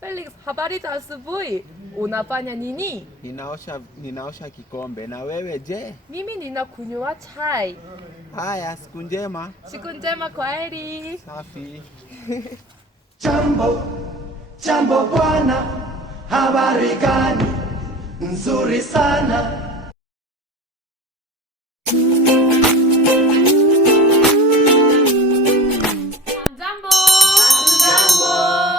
Felix, habari za asubuhi. Unafanya nini? Ninaosha kikombe. Na wewe je? Mimi ninakunywa chai. Haya, siku njema. Siku njema, kwaheri. Safi. Jambo bwana, habari gani? Nzuri sana.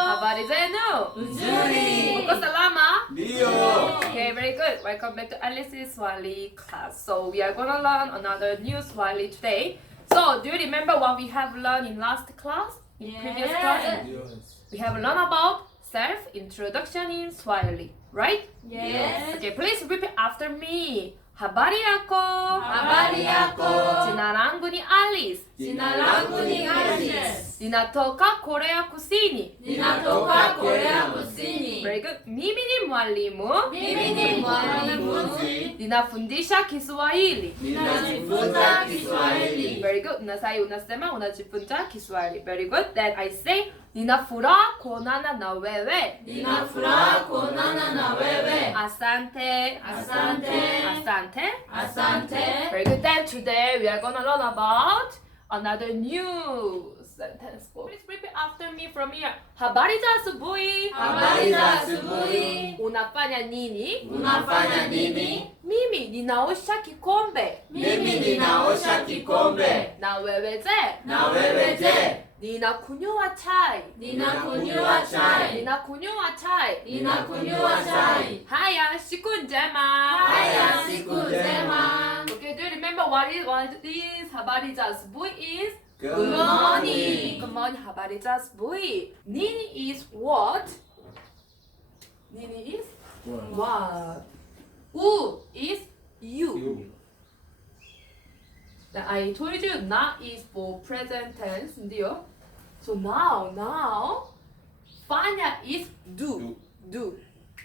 Habari zenu? Nzuri. Uko salama? Ndio. Okay, very good. Welcome back to Alice's Swahili class. So we are going to learn another new Swahili today. So do you remember what we have learned in last class? In previous class? Yes. We have learned about self-introduction in Swahili, right? Yes. Okay, please repeat after me. Habari yako? Habari yako? Jina langu ni Alice. Jina langu ni Alice. Ninatoka Korea Kusini. Ninatoka Korea Kusini. Very good. Mimi ni mwalimu. Mimi ni mwanafunzi. Ninafundisha Kiswahili. Ninajifunza Kiswahili. Very good. Na sai unasema unajifunza Kiswahili. Very good. Then I say ninafuraha kuonana na wewe. Ninafuraha kuonana na wewe. Asante. Asante. Asante. Asante. Very good. Then today we are gonna learn about another new sentence. Please repeat after me from here. Habari za asubuhi. Habari za asubuhi. Unafanya nini? Unafanya nini? Mimi ninaosha kikombe. Mimi ninaosha kikombe. Na wewe je? Na wewe je? Ninakunywa chai. Ninakunywa chai. Ninakunywa chai. Ninakunywa chai. Haya, siku njema. Haya, siku njema. Okay, do you remember what is habari za asubuhi is? Good morning. Good morning, habari za asubuhi. Nini is what? Nini is what? U is you. Now, I told you na is for present tense, ndio? So now, fanya is do.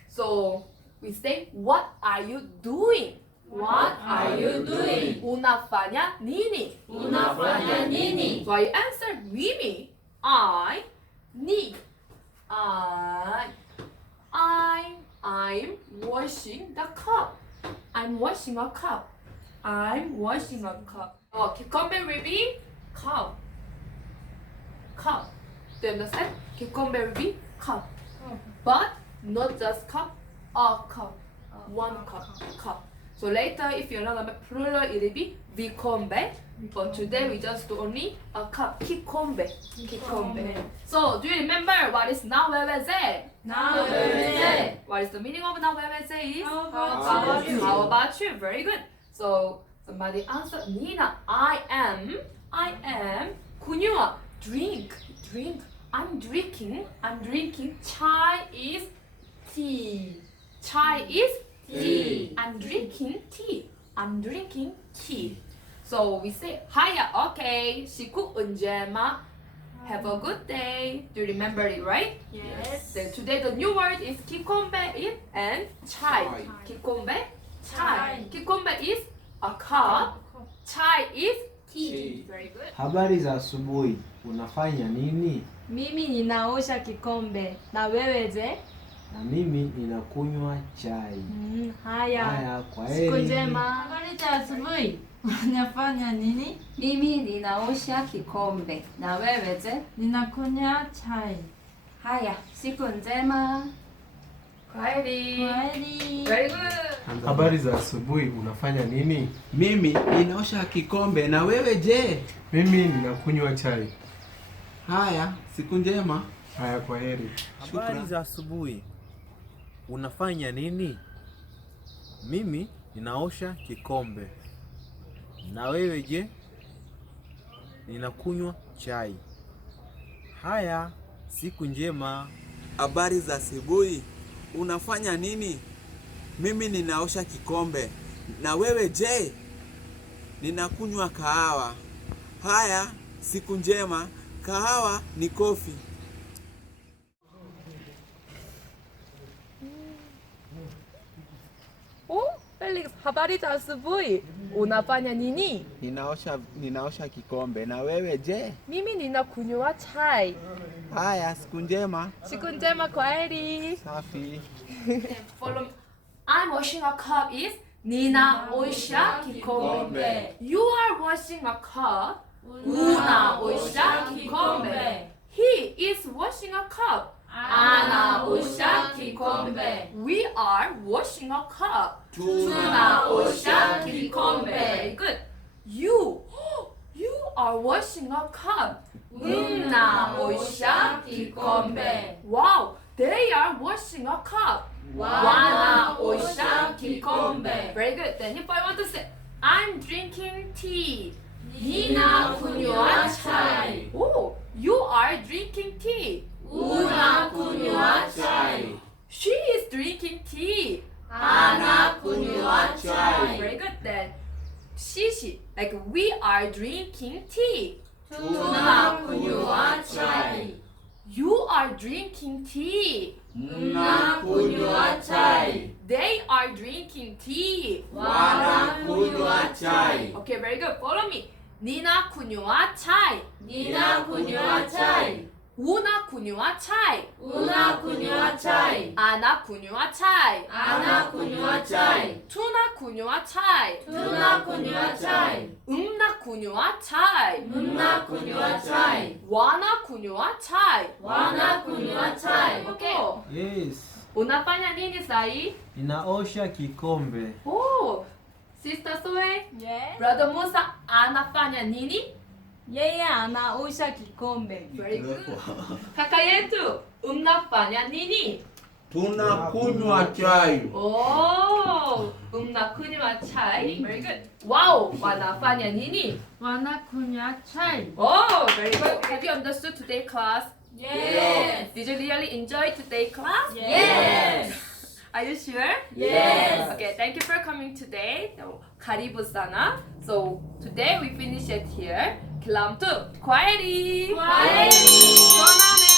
So we say, what are you doing? What are you doing? Unafanya nini? Unafanya nini? So I answer Mimi. I'm washing the cup. I'm washing a cup. I'm washing a cup. Oh, kikombe will be cup. Cup. Do you understand? Kikombe will be cup. But not just cup, a cup. One cup. So later, if you're not a plural, it will be vikombe. But today we just do only a cup. Kikombe. So do you remember what is na wewe ze? Na wewe je? What is the meaning of na wewe ze is? How about you? How about you? Very good. So somebody answer Nina. I am kunywa. Drink. I'm drinking. Chai is tea. Tea. I'm drinking tea. So we say haya, okay. Siku njema. Have a good day. Do you remember it, right? Yes. Then today the new word is kikombe and chai. Kikombe, chai. Kikombe is a cup. Chai is tea. Very good. Habari za asubuhi. Unafanya nini? Mimi ninaosha kikombe. Na wewe je? Na mimi ninakunywa chai. Haya. Kwaheri. Siku njema. Habari za asubuhi. Unafanya nini? Mimi ninaosha kikombe. Na wewe je? Ninakunywa chai. Haya, siku njema. Kwaheri. Kwaheri. Very good. Habari za asubuhi, unafanya nini? Mimi ninaosha kikombe. Na wewe je? Mimi ninakunywa chai. Haya, siku njema. Haya, kwaheri. Habari za asubuhi. Unafanya nini? Mimi ninaosha kikombe. Na wewe je? Ninakunywa chai. Haya, siku njema. Habari za asubuhi. Unafanya nini? Mimi ninaosha kikombe. Na wewe je? Ninakunywa kahawa. Haya, siku njema. Kahawa ni kofi. Oh, Felix, habari za asubuhi. Unafanya nini? Ninaosha kikombe. Na wewe je? Mimi ninakunywa chai. Haya, siku njema. Siku njema, kwaheri. Safi. Follow me. I'm washing a cup is ninaosha kikombe. You are washing a cup. Unaosha kikombe. He is washing a cup. Anaosha kikombe. We are washing a cup. Tunaosha kikombe. Very good. You are washing a cup. Unaosha kikombe. Wow, they are washing a cup. Wanaosha kikombe. Very good. Then if I want to say, I'm drinking tea. Ninakunywa chai. Oh, you are drinking tea. Unakunywa chai. She is drinking tea. Anakunywa chai. Very good then. She, like we are drinking tea. Tunakunywa chai. You are drinking tea. Mnakunywa chai. They are drinking tea. Wanakunywa chai. Okay, very good. Follow me. Ninakunywa chai. Ninakunywa chai. Unakunywa chai. Unakunywa chai. Anakunywa chai. Anakunywa chai. Tunakunywa chai. Tunakunywa chai. Mnakunywa chai. Mnakunywa chai. Wanakunywa chai. Wanakunywa chai. Okay. Yes. Unafanya nini sahi? Ninaosha kikombe. Oh, Sister Soe, Yes. Brother Musa, anafanya nini? Yeye anaosha kikombe. Very good. Kaka yetu, unafanya nini? Tunakunywa chai. Oh, mnakunywa chai. Very good. Wow, wanafanya nini? Wanakunywa chai. Oh, very good. Have you understood today's class? Yes. Did you really enjoy today's class? Yes. Are you sure? Yes. Okay, thank you for coming today. Karibu sana. So today we finish it here. Kilam tu. Kwaheri. Kwaheri. Bonane.